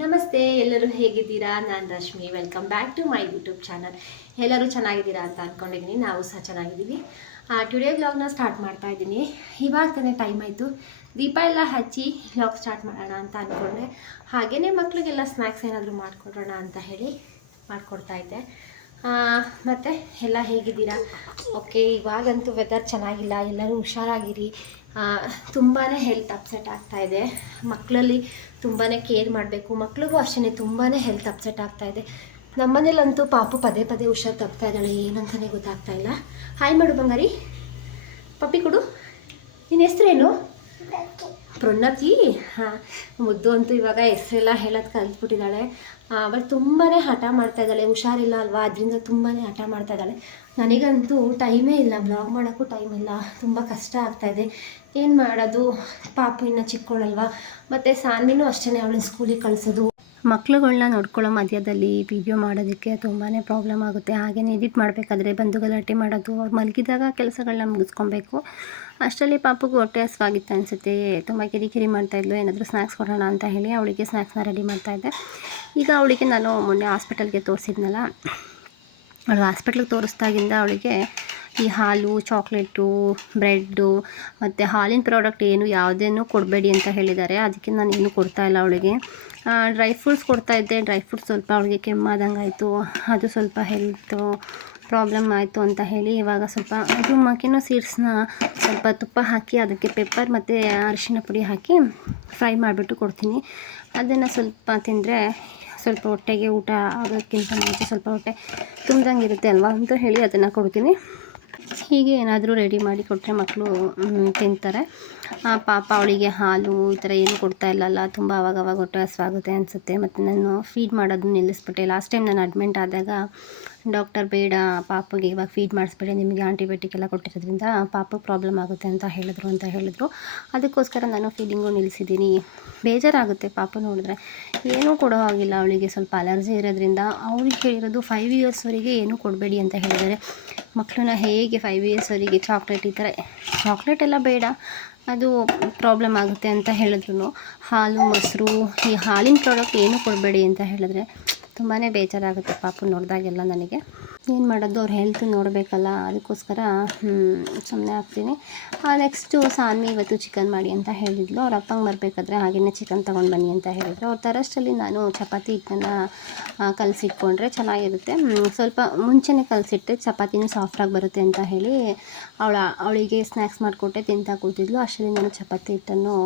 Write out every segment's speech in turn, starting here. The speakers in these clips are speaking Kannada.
ನಮಸ್ತೆ, ಎಲ್ಲರೂ ಹೇಗಿದ್ದೀರಾ? ನಾನು Rashmi. Welcome back to my YouTube channel ಎಲ್ಲರೂ ಚೆನ್ನಾಗಿದ್ದೀರಾ ಅಂತ ಅಂದ್ಕೊಂಡಿದ್ದೀನಿ ನಾವು ಸಹ ಚೆನ್ನಾಗಿದ್ದೀವಿ. ಟುಡೇ ವ್ಲಾಗ್ನ ಸ್ಟಾರ್ಟ್ ಮಾಡ್ತಾ ಇದ್ದೀನಿ. ಇವಾಗ ತಾನೇ ಟೈಮ್ ಆಯಿತು. ದೀಪ ಎಲ್ಲ ಹಚ್ಚಿ ವ್ಲಾಗ್ ಸ್ಟಾರ್ಟ್ ಮಾಡೋಣ ಅಂತ ಅಂದ್ಕೊಂಡೆ ಹಾಗೆಯೇ ಮಕ್ಕಳಿಗೆಲ್ಲ ಸ್ನ್ಯಾಕ್ಸ್ ಏನಾದರೂ ಮಾಡಿಕೊಡೋಣ ಅಂತ ಹೇಳಿ ಮಾಡಿಕೊಡ್ತಾ ಇದ್ದೆ. ಮತ್ತು ಎಲ್ಲ ಹೇಗಿದ್ದೀರಾ? ಓಕೆ ಇವಾಗಂತೂ ವೆದರ್ ಚೆನ್ನಾಗಿಲ್ಲ. ಎಲ್ಲರೂ ಹುಷಾರಾಗಿರಿ. ತುಂಬಾ ಹೆಲ್ತ್ ಅಪ್ಸೆಟ್ ಆಗ್ತಾಯಿದೆ ಮಕ್ಕಳಲ್ಲಿ ತುಂಬಾ ಕೇರ್ ಮಾಡಬೇಕು. ಮಕ್ಳಿಗೂ ಅಷ್ಟೇ ತುಂಬಾ ಹೆಲ್ತ್ ಅಪ್ಸೆಟ್ ಆಗ್ತಾ ಇದೆ. ನಮ್ಮನೇಲಂತೂ ಪಾಪು ಪದೇ ಪದೇ ಹುಷಾರು ತಪ್ತಾ ಇದ್ದಾಳೆ ಏನಂತಲೇ ಗೊತ್ತಾಗ್ತಾ ಇಲ್ಲ. ಹಾಯ್ ಮಾಡು ಬಂಗಾರಿ. ಪಪ್ಪಿ ಕೊಡು. ನಿನ್ನ ಹೆಸ್ರೇನು? ಪ್ರೊನ್ನತಿ ಹಾಂ ಮುದ್ದು ಅಂತೂ ಇವಾಗ ಹೆಸರೆಲ್ಲ ಹೇಳೋದು ಕಲ್ತ್ಬಿಟ್ಟಿದ್ದಾಳೆ. ಅವಳು ತುಂಬಾ ಹಠ ಮಾಡ್ತಾ ಇದ್ದಾಳೆ. ಹುಷಾರಿಲ್ಲ ಅಲ್ವಾ? ಅದರಿಂದ ತುಂಬಾ ಹಠ ಮಾಡ್ತಾ ಇದ್ದಾಳೆ. ನನಗಂತೂ ಟೈಮೇ ಇಲ್ಲ. ಬ್ಲಾಗ್ ಮಾಡೋಕ್ಕೂ ಟೈಮ್ ಇಲ್ಲ. ತುಂಬ ಕಷ್ಟ ಆಗ್ತಾ ಇದೆ. ಏನು ಮಾಡೋದು? ಪಾಪು ಇನ್ನು ಚಿಕ್ಕೋಳಲ್ವಾ? ಮತ್ತು ಸಾನ್ವಿನೂ ಅಷ್ಟೇ ಅವಳನ್ನ ಸ್ಕೂಲಿಗೆ ಕಳಿಸೋದು. ಮಕ್ಳುಗಳ್ನ ನೋಡ್ಕೊಳ್ಳೋ ಮಧ್ಯದಲ್ಲಿ ವಿಡಿಯೋ ಮಾಡೋದಕ್ಕೆ ತುಂಬಾ ಪ್ರಾಬ್ಲಮ್ ಆಗುತ್ತೆ. ಹಾಗೆಯೇ ಎಡಿಟ್ ಮಾಡಬೇಕಾದ್ರೆ ಬಂದು ಗಲಾಟೆ ಮಾಡೋದು ಅವ್ರು ಮಲಗಿದಾಗ ಕೆಲಸಗಳನ್ನ ಮುಗಿಸ್ಕೊಬೇಕು. ಅಷ್ಟರಲ್ಲಿ ಪಾಪಗೂ ಹೊಟ್ಟೆ ಹಸ್ವಾಗಿತ್ತು ಅನಿಸುತ್ತೆ. ತುಂಬ ಕಿರಿಕಿರಿ ಮಾಡ್ತಾಯಿದ್ಲು ಏನಾದರೂ ಸ್ನ್ಯಾಕ್ಸ್ ಕೊಡೋಣ ಅಂತ ಹೇಳಿ ಅವಳಿಗೆ ಸ್ನ್ಯಾಕ್ಸ್ನ ರೆಡಿ ಮಾಡ್ತಾಯಿದ್ದೆ ಈಗ ಅವಳಿಗೆ ನಾನು ಮೊನ್ನೆ ಹಾಸ್ಪಿಟಲ್ಗೆ ತೋರಿಸಿದ್ನಲ್ಲ ಅವಳು ಹಾಸ್ಪಿಟ್ಲಿಗೆ ತೋರಿಸ್ದಾಗಿಂದ ಅವಳಿಗೆ ಈ ಹಾಲು ಚಾಕ್ಲೇಟು ಬ್ರೆಡ್ಡು ಮತ್ತು ಹಾಲಿನ ಪ್ರಾಡಕ್ಟ್ ಏನು ಯಾವುದೇನು ಕೊಡಬೇಡಿ ಅಂತ ಹೇಳಿದ್ದಾರೆ. ಅದಕ್ಕೆ ನಾನು ಏನು ಕೊಡ್ತಾಯಿಲ್ಲ ಅವಳಿಗೆ. ಡ್ರೈ ಫ್ರೂಟ್ಸ್ ಕೊಡ್ತಾ ಇದ್ದೆ. ಡ್ರೈ ಫ್ರೂಟ್ಸ್ ಸ್ವಲ್ಪ ಅವಳಿಗೆ ಕೆಮ್ಮಾದಂಗೆ ಆಯಿತು ಅದು ಸ್ವಲ್ಪ ಹೆಲ್ತು ಪ್ರಾಬ್ಲಮ್ ಆಯಿತು ಅಂತ ಹೇಳಿ ಇವಾಗ ಸ್ವಲ್ಪ ಅದು ಮಕಿನೋ ಸೀಡ್ಸ್ನ ಸ್ವಲ್ಪ ತುಪ್ಪ ಹಾಕಿ ಅದಕ್ಕೆ ಪೆಪ್ಪರ್ ಮತ್ತು ಅರಿಶಿನ ಪುಡಿ ಹಾಕಿ ಫ್ರೈ ಮಾಡಿಬಿಟ್ಟು ಕೊಡ್ತೀನಿ. ಅದನ್ನು ಸ್ವಲ್ಪ ತಿಂದರೆ ಸ್ವಲ್ಪ ಹೊಟ್ಟೆಗೆ ಊಟ ಆಗೋಕ್ಕಿಂತ ಮುಂಚೆ ಸ್ವಲ್ಪ ಹೊಟ್ಟೆ ತುಂಬ್ದಂಗೆ ಇರುತ್ತೆ ಅಲ್ವಾ ಅಂತ ಹೇಳಿ ಅದನ್ನು ಕೊಡ್ತೀನಿ. ಹೀಗೆ ಏನಾದರೂ ರೆಡಿ ಮಾಡಿ ಕೊಟ್ಟರೆ ಮಕ್ಕಳು ತಿಂತಾರೆ. ಪಾಪ ಅವಳಿಗೆ ಹಾಲು ಈ ಥರ ಏನು ಕೊಡ್ತಾ ಇಲ್ಲಲ್ಲ, ತುಂಬ ಅವಾಗ ಅವಾಗ ಹೊಟ್ಟೆ ಹಸುವಾಗುತ್ತೆ ಅನಿಸುತ್ತೆ. ಮತ್ತು ನಾನು ಫೀಡ್ ಮಾಡೋದು ನಿಲ್ಲಿಸ್ಬಿಟ್ಟೆ. ಲಾಸ್ಟ್ ಟೈಮ್ ನಾನು ಅಡ್ಮಿಂಟ್ ಆದಾಗ ಡಾಕ್ಟರ್ ಬೇಡ, ಪಾಪಗೆ ಇವಾಗ ಫೀಡ್ ಮಾಡಿಸ್ಬೇಡಿ, ನಿಮಗೆ ಆಂಟಿಬಯೋಟಿಕ್ ಎಲ್ಲ ಕೊಟ್ಟಿರೋದ್ರಿಂದ ಪಾಪಗೆ ಪ್ರಾಬ್ಲಮ್ ಆಗುತ್ತೆ ಅಂತ ಹೇಳಿದ್ರು ಅಂತ ಹೇಳಿದ್ರು. ಅದಕ್ಕೋಸ್ಕರ ನಾನು ಫೀಡಿಂಗು ನಿಲ್ಲಿಸಿದ್ದೀನಿ. ಬೇಜಾರಾಗುತ್ತೆ ಪಾಪ ನೋಡಿದ್ರೆ. ಏನೂ ಕೊಡೋ ಹಾಗಿಲ್ಲ ಅವಳಿಗೆ, ಸ್ವಲ್ಪ ಅಲರ್ಜಿ ಇರೋದ್ರಿಂದ. ಅವ್ರಿಗೆ ಹೇಳಿರೋದು ಫೈವ್ ಇಯರ್ಸ್ವರೆಗೆ ಏನೂ ಕೊಡಬೇಡಿ ಅಂತ ಹೇಳಿದ್ದಾರೆ. ಮಕ್ಕಳನ್ನ ಹೇಗೆ ಫೈವ್ ಇಯರ್ಸ್ವರೆಗೆ ಚಾಕ್ಲೇಟ್ ಈ ಥರ ಚಾಕ್ಲೇಟ್ ಎಲ್ಲ ಬೇಡ. ಅದು ಪ್ರಾಬ್ಲಮ್ ಆಗುತ್ತೆ ಅಂತ ಹೇಳಿದ್ರು ಹಾಲು, ಮೊಸರು, ಈ ಹಾಲಿನ ಪ್ರಾಡಕ್ಟ್ ಏನೂ ಕೊಡಬೇಡಿ ಅಂತ ಹೇಳಿದ್ರೆ ತುಂಬಾ ಬೇಜಾರಾಗುತ್ತೆ ಪಾಪು ನೋಡಿದಾಗೆಲ್ಲ ನನಗೆ. ಏನು ಮಾಡೋದು? ಅವ್ರ ಹೆಲ್ತ್ ನೋಡಬೇಕಲ್ಲ, ಅದಕ್ಕೋಸ್ಕರ ಸುಮ್ಮನೆ ಹಾಕ್ತೀನಿ. ನೆಕ್ಸ್ಟು ಸಾನ್ವಿ ಇವತ್ತು ಚಿಕನ್ ಮಾಡಿ ಅಂತ ಹೇಳಿದ್ಲು. ಅವ್ರ ಅಪ್ಪಂಗೆ ಬರಬೇಕಾದ್ರೆ ಹಾಗೆಯೇ ಚಿಕನ್ ತೊಗೊಂಡು ಬನ್ನಿ ಅಂತ ಹೇಳಿದ್ರು. ಅವ್ರ ತರಷ್ಟಲ್ಲಿ ನಾನು ಚಪಾತಿ ಹಿಟ್ಟನ್ನು ಕಲಸಿಟ್ಕೊಂಡ್ರೆ ಚೆನ್ನಾಗಿರುತ್ತೆ. ಸ್ವಲ್ಪ ಮುಂಚೆನೇ ಕಲಸಿಟ್ಟರೆ ಚಪಾತಿನೂ ಸಾಫ್ಟಾಗಿ ಬರುತ್ತೆ ಅಂತ ಹೇಳಿ, ಅವಳ, ಅವಳಿಗೆ ಸ್ನ್ಯಾಕ್ಸ್ ಮಾಡಿಕೊಟ್ಟೆ ತಿಂತಾ ಕೂತಿದ್ಲು. ಅಷ್ಟರಲ್ಲಿ ನಾನು ಚಪಾತಿ ಹಿಟ್ಟನ್ನು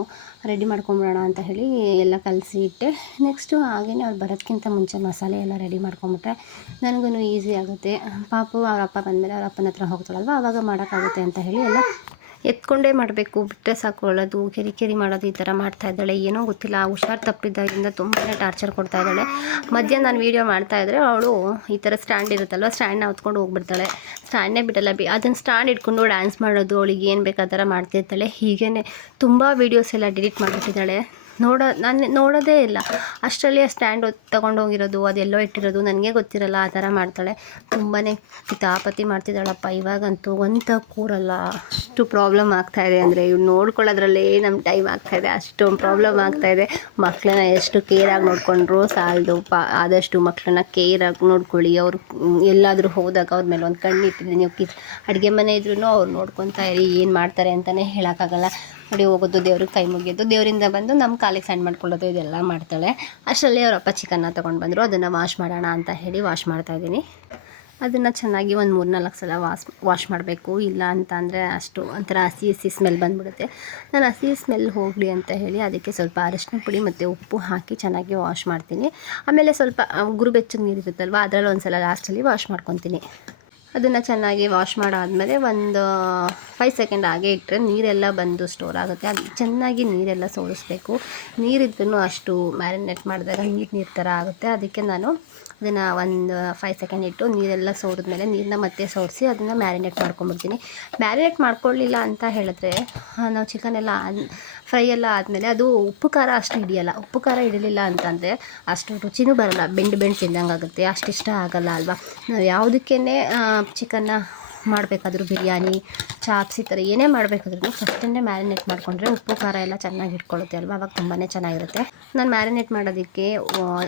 ರೆಡಿ ಮಾಡ್ಕೊಂಬಿಡೋಣ ಅಂತ ಹೇಳಿ ಎಲ್ಲ ಕಲಸಿ ಇಟ್ಟೆ. ನೆಕ್ಸ್ಟು ಹಾಗೆಯೇ ಅವ್ರು ಬರೋದಕ್ಕಿಂತ ಮುಂಚೆ ಮಸಾಲೆ ಎಲ್ಲ ರೆಡಿ ಮಾಡ್ಕೊಂಬಿಟ್ರೆ ನನಗೂ ಈಸಿ ಆಗುತ್ತೆ. ಪಾಪು ಅವ್ರ ಅಪ್ಪ ಬಂದಮೇಲೆ ಅವ್ರ ಅಪ್ಪನ ಹತ್ರ ಹೋಗ್ತಾಳಲ್ವ ಆವಾಗ ಮಾಡೋಕ್ಕಾಗುತ್ತೆ ಅಂತ ಹೇಳಿ ಎಲ್ಲ ಎತ್ಕೊಂಡೇ ಮಾಡಬೇಕು. ಬಿಟ್ಟರೆ ಸಾಕೊಳ್ಳೋದು ಕೆರಿ ಮಾಡೋದು ಈ ಥರ ಮಾಡ್ತಾ ಇದ್ದಾಳೆ. ಏನೋ ಗೊತ್ತಿಲ್ಲ. ಹುಷಾರು ತಪ್ಪಿದ್ದರಿಂದ ತುಂಬಾ ಟಾರ್ಚರ್ ಕೊಡ್ತಾ ಇದ್ದಾಳೆ. ಮಧ್ಯ ನಾನು ವೀಡಿಯೋ ಮಾಡ್ತಾ ಇದ್ದರೆ ಅವಳು ಈ ಥರ ಸ್ಟ್ಯಾಂಡ್ ಇರುತ್ತಲ್ವ? ಸ್ಟ್ಯಾಂಡ್ನ ಹೊತ್ಕೊಂಡು ಹೋಗ್ಬಿಡ್ತಾಳೆ. ಸ್ಟ್ಯಾಂಡ್ನೇ ಬಿಡಲ್ಲ. ಬಿ, ಅದನ್ನು ಸ್ಟ್ಯಾಂಡ್ ಇಟ್ಕೊಂಡು ಡ್ಯಾನ್ಸ್ ಮಾಡೋದು, ಅವಳಿಗೆ ಏನು ಬೇಕಾದ ಥರ ಮಾಡ್ತಿರ್ತಾಳೆ. ಹೀಗೇ ತುಂಬ ವೀಡಿಯೋಸ್ ಎಲ್ಲ ಡಿಲೀಟ್ ಮಾಡಿಬಿಟ್ಟಿದ್ದಾಳೆ. ನೋಡೋ, ನಾನು ನೋಡೋದೇ ಇಲ್ಲ. ಅಷ್ಟರಲ್ಲಿ ಆ ಸ್ಟ್ಯಾಂಡ್ ತೊಗೊಂಡೋಗಿರೋದು, ಅದೆಲ್ಲೋ ಇಟ್ಟಿರೋದು ನನಗೆ ಗೊತ್ತಿರಲ್ಲ, ಆ ಥರ ಮಾಡ್ತಾಳೆ. ತುಂಬಾ ಕಿತಾಪತಿ ಮಾಡ್ತಿದ್ದಾಳಪ್ಪ. ಇವಾಗಂತೂ ಒಂದು ಕೂರಲ್ಲ. ಅಷ್ಟು ಪ್ರಾಬ್ಲಮ್ ಆಗ್ತಾಯಿದೆ ಅಂದರೆ ಇವ್ರು ನೋಡ್ಕೊಳ್ಳೋದ್ರಲ್ಲೇ ನಮ್ಮ ಟೈಮ್ ಆಗ್ತಾಯಿದೆ ಅಷ್ಟೊಂದು ಪ್ರಾಬ್ಲಮ್ ಆಗ್ತಾಯಿದೆ ಮಕ್ಕಳನ್ನ ಎಷ್ಟು ಕೇರಾಗಿ ನೋಡಿಕೊಂಡ್ರು ಸಾಲದು. ಪಾ, ಆದಷ್ಟು ಮಕ್ಕಳನ್ನ ಕೇರಾಗಿ ನೋಡ್ಕೊಳ್ಳಿ. ಅವ್ರು, ಎಲ್ಲಾದರೂ ಹೋದಾಗ ಅವ್ರ ಮೇಲೆ ಒಂದು ಕಣ್ಣಿಟ್ಟಿದ್ದೀನಿ ನೀವು ಅಡುಗೆ ಮನೆ ಇದ್ರೂ ಅವ್ರು ನೋಡ್ಕೊತಾ ಇರಿ, ಏನು ಮಾಡ್ತಾರೆ ಅಂತಲೇ ಹೇಳೋಕ್ಕಾಗಲ್ಲ. ನೋಡಿ, ಹೋಗೋದು, ದೇವ್ರಿಗೆ ಕೈ ಮುಗಿಯೋದು, ದೇವರಿಂದ ಬಂದು ನಮ್ಮ ಕಾಲಿಗೆ ಸಣ್ಣ ಮಾಡ್ಕೊಳ್ಳೋದು, ಇದೆಲ್ಲ ಮಾಡ್ತಾಳೆ. ಅಷ್ಟರಲ್ಲಿ ಅವರಪ್ಪ ಚಿಕನ್ನ ತೊಗೊಂಡು ಬಂದರು. ಅದನ್ನು ವಾಶ್ ಮಾಡೋಣ ಅಂತ ಹೇಳಿ ವಾಶ್ ಮಾಡ್ತಾಯಿದ್ದೀನಿ ಅದನ್ನು ಚೆನ್ನಾಗಿ ಒಂದು ಮೂರು ನಾಲ್ಕು ಸಲ ವಾಶ್ ವಾಶ್ ಮಾಡಬೇಕು. ಇಲ್ಲ ಅಂತ ಅಂದರೆ ಅಷ್ಟು ಒಂಥರ ಹಸಿ ಹಸಿ ಸ್ಮೆಲ್ ಬಂದ್ಬಿಡುತ್ತೆ. ನಾನು ಹಸಿ ಸ್ಮೆಲ್ ಹೋಗಲಿ ಅಂತ ಹೇಳಿ ಅದಕ್ಕೆ ಸ್ವಲ್ಪ ಅರಿಶಿನ ಪುಡಿ ಮತ್ತು ಉಪ್ಪು ಹಾಕಿ ಚೆನ್ನಾಗಿ ವಾಶ್ ಮಾಡ್ತೀನಿ. ಆಮೇಲೆ ಸ್ವಲ್ಪ ಗುರುಬೆಚ್ಚಗೆ ನೀರು ಇರುತ್ತಲ್ವ ನೀರಿರುತ್ತಲ್ವ ಅದರಲ್ಲಿ ಒಂದು ಸಲ ಲಾಸ್ಟಲ್ಲಿ ವಾಶ್ ಮಾಡ್ಕೊತೀನಿ. ಅದನ್ನು ಚೆನ್ನಾಗಿ ವಾಶ್ ಮಾಡಾದಮೇಲೆ ಒಂದು ಫೈವ್ ಸೆಕೆಂಡ್ ಹಾಗೆ ಇಟ್ಟರೆ ನೀರೆಲ್ಲ ಬಂದು ಸ್ಟೋರ್ ಆಗುತ್ತೆ. ಅದು ಚೆನ್ನಾಗಿ ನೀರೆಲ್ಲ ಸೋರಿಸ್ಬೇಕು. ನೀರಿದ್ರೂ ಅಷ್ಟು ಮ್ಯಾರಿನೇಟ್ ಮಾಡಿದಾಗ ನೀರು ನೀರು ಥರ ಆಗುತ್ತೆ. ಅದಕ್ಕೆ ನಾನು ಅದನ್ನು ಒಂದು ಫೈವ್ ಸೆಕೆಂಡ್ ಇಟ್ಟು ನೀರೆಲ್ಲ ಸೋರಿದ್ಮೇಲೆ ನೀರನ್ನ ಮತ್ತೆ ಸೋಡಿಸಿ ಅದನ್ನು ಮ್ಯಾರಿನೇಟ್ ಮಾಡ್ಕೊಂಬಿಡ್ತೀನಿ ಮ್ಯಾರಿನೇಟ್ ಮಾಡ್ಕೊಳ್ಳಿಲ್ಲ ಅಂತ ಹೇಳಿದ್ರೆ ನಾವು ಚಿಕನ್ ಎಲ್ಲ ಫ್ರೈ ಎಲ್ಲ ಆದಮೇಲೆ ಅದು ಉಪ್ಪು ಖಾರ ಅಷ್ಟು ಹಿಡಿಯಲ್ಲ. ಉಪ್ಪು ಖಾರ ಹಿಡಲಿಲ್ಲ ಅಂತಂದರೆ ಅಷ್ಟು ರುಚಿನೂ ಬರಲ್ಲ. ಬೆಂಡು ಬೆಂಡು ತಿಂದಂಗೆ ಆಗುತ್ತೆ ಅಷ್ಟು ಇಷ್ಟ ಆಗಲ್ಲ ಅಲ್ವಾ? ನಾವು ಯಾವುದಕ್ಕೇ ಚಿಕನ್ನ ಮಾಡಬೇಕಾದ್ರೂ ಬಿರಿಯಾನಿ, ಚಾಪ್ಸ್ ಈ ಥರ ಏನೇ ಮಾಡಬೇಕಾದ್ರೂ ಫಸ್ಟನ್ನೇ ಮ್ಯಾರಿನೇಟ್ ಮಾಡಿಕೊಂಡ್ರೆ ಉಪ್ಪು, ಖಾರ ಎಲ್ಲ ಚೆನ್ನಾಗಿ ಇಟ್ಕೊಳ್ಳುತ್ತೆ ಅಲ್ವಾ? ಅವಾಗ ತುಂಬಾ ಚೆನ್ನಾಗಿರುತ್ತೆ. ನಾನು ಮ್ಯಾರಿನೇಟ್ ಮಾಡೋದಕ್ಕೆ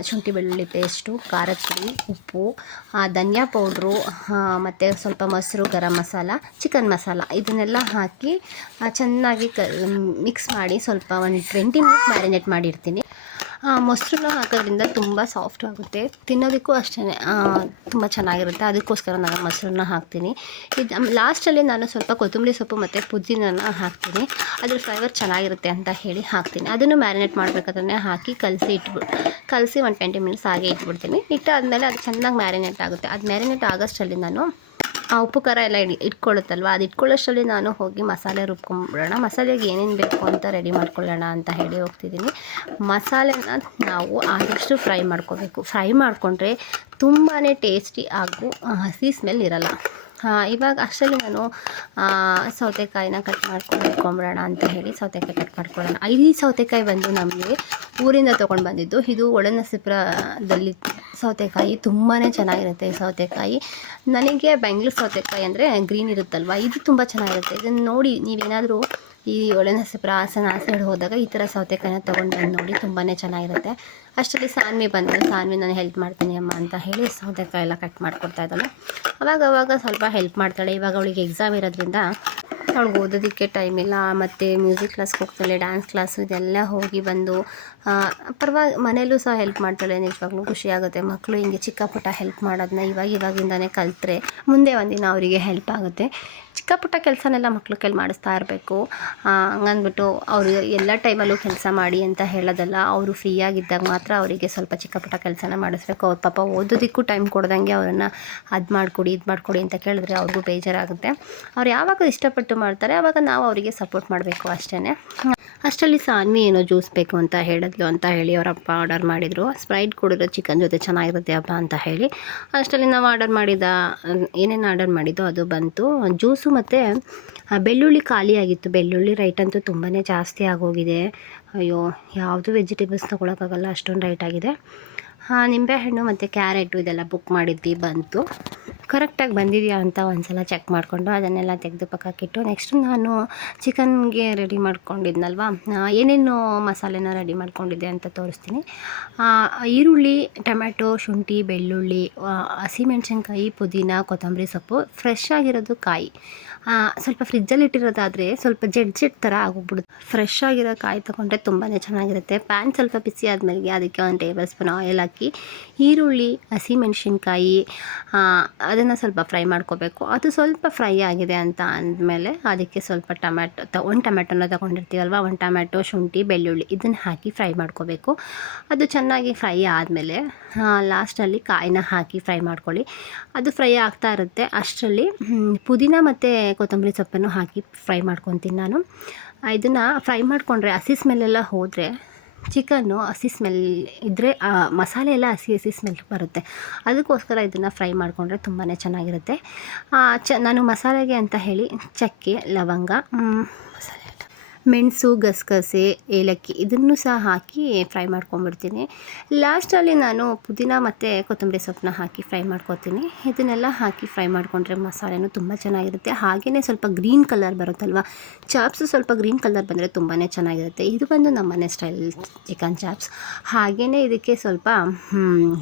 ಶುಂಠಿ, ಬೆಳ್ಳುಳ್ಳಿ ಪೇಸ್ಟು ಖಾರದ ಪುಡಿ, ಉಪ್ಪು ಧನಿಯಾ ಪೌಡ್ರು ಮತ್ತು ಸ್ವಲ್ಪ ಮೊಸರು, ಗರಂ ಮಸಾಲ ಚಿಕನ್ ಮಸಾಲ ಇದನ್ನೆಲ್ಲ ಹಾಕಿ ಚೆನ್ನಾಗಿ ಮಿಕ್ಸ್ ಮಾಡಿ ಸ್ವಲ್ಪ ಒಂದು ಟ್ವೆಂಟಿ ಮಿನಿಟ್ಸ್ ಮ್ಯಾರಿನೇಟ್ ಮಾಡಿರ್ತೀನಿ. ಮೊಸರನ್ನ ಹಾಕೋದ್ರಿಂದ ತುಂಬ ಸಾಫ್ಟ್ ಆಗುತ್ತೆ. ತಿನ್ನೋದಕ್ಕೂ ಅಷ್ಟೇ ತುಂಬ ಚೆನ್ನಾಗಿರುತ್ತೆ. ಅದಕ್ಕೋಸ್ಕರ ನಾನು ಮೊಸರನ್ನ ಹಾಕ್ತೀನಿ. ಇದು ಲಾಸ್ಟಲ್ಲಿ ನಾನು ಸ್ವಲ್ಪ ಕೊತ್ತಂಬರಿ ಸೊಪ್ಪು ಮತ್ತು ಪುದೀನನ ಹಾಕ್ತೀನಿ. ಅದ್ರ ಫ್ಲೇವರ್ ಚೆನ್ನಾಗಿರುತ್ತೆ ಅಂತ ಹೇಳಿ ಹಾಕ್ತೀನಿ. ಅದನ್ನು ಮ್ಯಾರಿನೇಟ್ ಮಾಡಬೇಕಾದ್ರೆ ಹಾಕಿ ಕಲಸಿ ಇಟ್ಬಿಟ್ಟು ಕಲಸಿ ಒಂದು ಟ್ವೆಂಟಿ ಮಿನಿಟ್ಸ್ ಹಾಗೆ ಇಟ್ಬಿಡ್ತೀನಿ. ಇಟ್ಟಾದಮೇಲೆ ಅದು ಚೆನ್ನಾಗಿ ಮ್ಯಾರಿನೇಟ್ ಆಗುತ್ತೆ. ಅದು ಮ್ಯಾರಿನೇಟ್ ಆಗೋಷ್ಟರಲ್ಲಿ ನಾನು ಆ ಉಪ್ಪು ಖಾರ ಎಲ್ಲ ಇಟ್ಕೊಳ್ಳುತ್ತಲ್ವ? ಅದು ಇಟ್ಕೊಳ್ಳೋಷ್ಟರಲ್ಲಿ ನಾನು ಹೋಗಿ ಮಸಾಲೆ ರುಬ್ಕೊಂಬಿಡೋಣ. ಮಸಾಲೆಗೆ ಏನೇನು ಬೇಕು ಅಂತ ರೆಡಿ ಮಾಡ್ಕೊಳ್ಳೋಣ ಅಂತ ಹೇಳಿ ಹೋಗ್ತಿದ್ದೀನಿ. ಮಸಾಲೆನ ನಾವು ಆದಷ್ಟು ಫ್ರೈ ಮಾಡ್ಕೋಬೇಕು. ಫ್ರೈ ಮಾಡಿಕೊಂಡ್ರೆ ತುಂಬಾ ಟೇಸ್ಟಿ ಹಾಗೂ ಹಸಿ ಸ್ಮೆಲ್ ಇರಲ್ಲ. ಇವಾಗ ಅಷ್ಟರಲ್ಲಿ ನಾನು ಸೌತೆಕಾಯಿನ ಕಟ್ ಮಾಡ್ಕೊಂಡು ಇಟ್ಕೊಂಬಿಡೋಣ ಅಂತ ಹೇಳಿ ಸೌತೆಕಾಯಿ ಕಟ್ ಮಾಡ್ಕೊಳ್ಳೋಣ. ಐದು ಸೌತೆಕಾಯಿ ಬಂದು ನಮಗೆ ಊರಿಂದ ತೊಗೊಂಡು ಬಂದಿದ್ದು. ಇದು ಒಳನಸಿಪುರದಲ್ಲಿ ಸೌತೆಕಾಯಿ ತುಂಬಾ ಚೆನ್ನಾಗಿರುತ್ತೆ ಸೌತೆಕಾಯಿ. ನನಗೆ ಬೆಂಗ್ಳೂರು ಸೌತೆಕಾಯಿ ಅಂದರೆ ಗ್ರೀನ್ ಇರುತ್ತಲ್ವ? ಇದು ತುಂಬ ಚೆನ್ನಾಗಿರುತ್ತೆ. ಇದನ್ನು ನೋಡಿ ನೀವೇನಾದರೂ ಈ ಒಳನರಸೀಪುರ ಹಾಸನ ಆ ಸೈಡ್ ಹೋದಾಗ ಈ ಥರ ಸೌತೆಕಾಯಿನ ತೊಗೊಂಡು ಬಂದು ನೋಡಿ ತುಂಬಾ ಚೆನ್ನಾಗಿರುತ್ತೆ. ಅಷ್ಟರಲ್ಲಿ ಸಾನ್ವಿ ಬಂದು ಸಾನ್ವಿ ನಾನು ಹೆಲ್ಪ್ ಮಾಡ್ತೀನಿ ಅಮ್ಮ ಅಂತ ಹೇಳಿ ಸೌತೆಕಾಯಿ ಎಲ್ಲ ಕಟ್ ಮಾಡಿಕೊಡ್ತಾ ಇದ್ದಾಳೆ. ಅವಾಗ ಅವಾಗ ಸ್ವಲ್ಪ ಹೆಲ್ಪ್ ಮಾಡ್ತಾಳೆ. ಇವಾಗ ಅವಳಿಗೆ ಎಕ್ಸಾಮ್ ಇರೋದ್ರಿಂದ ಅವಳಿಗೆ ಓದೋದಕ್ಕೆ ಟೈಮ್ ಇಲ್ಲ. ಮತ್ತು ಮ್ಯೂಸಿಕ್ ಕ್ಲಾಸ್ಗೆ ಹೋಗ್ತಾಳೆ ಡ್ಯಾನ್ಸ್ ಕ್ಲಾಸು ಇದೆಲ್ಲ ಹೋಗಿ ಬಂದು ಪರವಾಗಿ ಮನೇಲೂ ಸಹ ಹೆಲ್ಪ್ ಮಾಡ್ತಾಳೆ ನಿಜವಾಗ್ಲೂ. ಖುಷಿ ಆಗುತ್ತೆ. ಮಕ್ಕಳು ಹಿಂಗೆ ಚಿಕ್ಕ ಪುಟ್ಟ ಹೆಲ್ಪ್ ಮಾಡೋದನ್ನ ಇವಾಗ ಇವಾಗಿಂದನೇ ಕಲಿತ್ರೆ ಮುಂದೆ ಒಂದಿನ ಅವರಿಗೆ ಹೆಲ್ಪ್ ಆಗುತ್ತೆ. ಚಿಕ್ಕ ಪುಟ್ಟ ಕೆಲಸನೆಲ್ಲ ಮಕ್ಕಳು ಕೈಲಿ ಮಾಡಿಸ್ತಾ ಇರಬೇಕು. ಹಂಗಂದ್ಬಿಟ್ಟು ಅವರು ಎಲ್ಲ ಟೈಮಲ್ಲೂ ಕೆಲಸ ಮಾಡಿ ಅಂತ ಹೇಳೋದಲ್ಲ, ಅವರು ಫ್ರೀ ಆಗಿದ್ದಾಗ ಮಾತ್ರ ಅವರಿಗೆ ಸ್ವಲ್ಪ ಚಿಕ್ಕ ಪುಟ್ಟ ಕೆಲಸನ ಮಾಡಿಸ್ಬೇಕು. ಅವ್ರ ಪಾಪ ಓದೋದಕ್ಕೂ ಟೈಮ್ ಕೊಡ್ದಂಗೆ ಅವರನ್ನು ಅದು ಮಾಡಿಕೊಡಿ, ಇದು ಮಾಡಿಕೊಡಿ ಅಂತ ಕೇಳಿದ್ರೆ ಅವ್ರಿಗೂ ಬೇಜಾರಾಗುತ್ತೆ. ಅವ್ರು ಯಾವಾಗ ಇಷ್ಟಪಟ್ಟು ಮಾಡ್ತಾರೆ ಆವಾಗ ನಾವು ಅವರಿಗೆ ಸಪೋರ್ಟ್ ಮಾಡಬೇಕು ಅಷ್ಟೇ ಅಷ್ಟರಲ್ಲಿ ಸಾನ್ವಿ ಏನೋ ಜ್ಯೂಸ್ ಬೇಕು ಅಂತ ಹೇಳಿದ್ಲು ಅಂತ ಹೇಳಿ ಅವರಪ್ಪ ಆರ್ಡರ್ ಮಾಡಿದರು. ಸ್ಪ್ರೈಟ್ ಕುಡಿದ್ರೆ ಚಿಕನ್ ಜೊತೆ ಚೆನ್ನಾಗಿರುತ್ತೆ ಹಬ್ಬ ಅಂತ ಹೇಳಿ. ಅಷ್ಟರಲ್ಲಿ ನಾವು ಆರ್ಡರ್ ಮಾಡಿದ, ಏನೇನು ಆರ್ಡರ್ ಮಾಡಿದ್ದೋ ಅದು ಬಂತು. ಜ್ಯೂಸು ಮತ್ತು ಬೆಳ್ಳುಳ್ಳಿ ಖಾಲಿಯಾಗಿತ್ತು ಬೆಳ್ಳುಳ್ಳಿ ರೈಟ್ ಅಂತೂ ತುಂಬಾ ಜಾಸ್ತಿ ಆಗೋಗಿದೆ. ಅಯ್ಯೋ, ಯಾವುದು ವೆಜಿಟೇಬಲ್ಸ್ ತೊಗೊಳಕ್ಕಾಗಲ್ಲ, ಅಷ್ಟೊಂದು ರೈಟ್ ಆಗಿದೆ. ಹಾಂ ನಿಂಬೆಹಣ್ಣು ಮತ್ತು ಕ್ಯಾರೆಟು ಇದೆಲ್ಲ ಬುಕ್ ಮಾಡಿದ್ವಿ, ಬಂತು. ಕರೆಕ್ಟಾಗಿ ಬಂದಿದೆಯಾ ಅಂತ ಒಂದ್ಸಲ ಚೆಕ್ ಮಾಡಿಕೊಂಡು ಅದನ್ನೆಲ್ಲ ತೆಗೆದು ಪಕ್ಕಕ್ಕಿಟ್ಟು ನೆಕ್ಸ್ಟ್ ನಾನು ಚಿಕನ್ಗೆ ರೆಡಿ ಮಾಡ್ಕೊಂಡಿದ್ನಲ್ವಾ? ಏನೇನು ಮಸಾಲೆನ ರೆಡಿ ಮಾಡ್ಕೊಂಡಿದ್ದೆ ಅಂತ ತೋರಿಸ್ತೀನಿ. ಈರುಳ್ಳಿ, ಟೊಮ್ಯಾಟೊ, ಶುಂಠಿ, ಬೆಳ್ಳುಳ್ಳಿ ಹಸಿಮೆಣಸಿನ್ಕಾಯಿ, ಪುದೀನ, ಕೊತ್ತಂಬರಿ ಸೊಪ್ಪು ಫ್ರೆಶ್ ಆಗಿರೋದು ಕಾಯಿ. ಸ್ವಲ್ಪ ಫ್ರಿಜ್ಜಲ್ಲಿ ಇಟ್ಟಿರೋದಾದರೆ ಸ್ವಲ್ಪ ಜೆಡ್ ಜೆಡ್ ಥರ ಆಗೋಗ್ಬಿಡುತ್ತೆ. ಫ್ರೆಶ್ ಆಗಿರೋ ಕಾಯಿ ತೊಗೊಂಡ್ರೆ ತುಂಬಾ ಚೆನ್ನಾಗಿರುತ್ತೆ. ಪ್ಯಾನ್ ಸ್ವಲ್ಪ ಬಿಸಿ ಆದಮೇಲೆ ಅದಕ್ಕೆ ಒಂದು ಟೇಬಲ್ ಸ್ಪೂನ್ ಆಯಿಲ್ ಹಾಕಿ, ಈರುಳ್ಳಿ, ಹಸಿಮೆಣಸಿನ್ಕಾಯಿ ಅದನ್ನು ಸ್ವಲ್ಪ ಫ್ರೈ ಮಾಡ್ಕೋಬೇಕು. ಅದು ಸ್ವಲ್ಪ ಫ್ರೈ ಆಗಿದೆ ಅಂತ ಅಂದಮೇಲೆ ಅದಕ್ಕೆ ಸ್ವಲ್ಪ ಟೊಮ್ಯಾಟೊ ಒಂದು ಟೊಮ್ಯಾಟೊನ ತೊಗೊಂಡಿರ್ತೀವಲ್ವ? ಒಂದು ಟೊಮ್ಯಾಟೊ ಶುಂಠಿ, ಬೆಳ್ಳುಳ್ಳಿ ಇದನ್ನು ಹಾಕಿ ಫ್ರೈ ಮಾಡ್ಕೋಬೇಕು. ಅದು ಚೆನ್ನಾಗಿ ಫ್ರೈ ಆದಮೇಲೆ ಲಾಸ್ಟಲ್ಲಿ ಕಾಯಿನ ಹಾಕಿ ಫ್ರೈ ಮಾಡ್ಕೊಳ್ಳಿ. ಅದು ಫ್ರೈ ಆಗ್ತಾ ಇರುತ್ತೆ. ಅಷ್ಟರಲ್ಲಿ ಪುದೀನ ಮತ್ತು ಕೊತ್ತಂಬರಿ ಸೊಪ್ಪನ್ನು ಹಾಕಿ ಫ್ರೈ ಮಾಡ್ಕೊತೀನಿ ನಾನು. ಇದನ್ನು ಫ್ರೈ ಮಾಡಿಕೊಂಡ್ರೆ ಹಸಿ ಸ್ಮೆಲ್ಲೆಲ್ಲ ಹೋದರೆ ಚಿಕನ್ನು ಹಸಿ ಸ್ಮೆಲ್ ಇದ್ದರೆ ಮಸಾಲೆ ಎಲ್ಲ ಹಸಿ ಹಸಿ ಸ್ಮೆಲ್ ಬರುತ್ತೆ. ಅದಕ್ಕೋಸ್ಕರ ಇದನ್ನು ಫ್ರೈ ಮಾಡಿಕೊಂಡ್ರೆ ತುಂಬಾ ಚೆನ್ನಾಗಿರುತ್ತೆ. ಚ, ನಾನು ಮಸಾಲೆಗೆ ಅಂತ ಹೇಳಿ ಚಕ್ಕೆ, ಲವಂಗ ಮಸಾಲೆ. ಮೆಣಸು, ಗಸಗಸೆ, ಏಲಕ್ಕಿ ಇದನ್ನು ಸಹ ಹಾಕಿ ಫ್ರೈ ಮಾಡ್ಕೊಂಬಿಡ್ತೀನಿ ಲಾಸ್ಟಲ್ಲಿ ನಾನು ಪುದೀನ ಮತ್ತು ಕೊತ್ತಂಬರಿ ಸೊಪ್ಪನ್ನ ಹಾಕಿ ಫ್ರೈ ಮಾಡ್ಕೊತೀನಿ. ಇದನ್ನೆಲ್ಲ ಹಾಕಿ ಫ್ರೈ ಮಾಡಿಕೊಂಡ್ರೆ ಮಸಾಲೆನೂ ತುಂಬ ಚೆನ್ನಾಗಿರುತ್ತೆ. ಹಾಗೆಯೇ ಸ್ವಲ್ಪ ಗ್ರೀನ್ ಕಲರ್ ಬರುತ್ತಲ್ವ? ಚಾಪ್ಸು ಸ್ವಲ್ಪ ಗ್ರೀನ್ ಕಲರ್ ಬಂದರೆ ತುಂಬಾ ಚೆನ್ನಾಗಿರುತ್ತೆ. ಇದು ಬಂದು ನಮ್ಮ ಮನೆ ಸ್ಟೈಲ್ ಚಿಕನ್ ಚಾಪ್ಸ್. ಹಾಗೆಯೇ ಇದಕ್ಕೆ ಸ್ವಲ್ಪ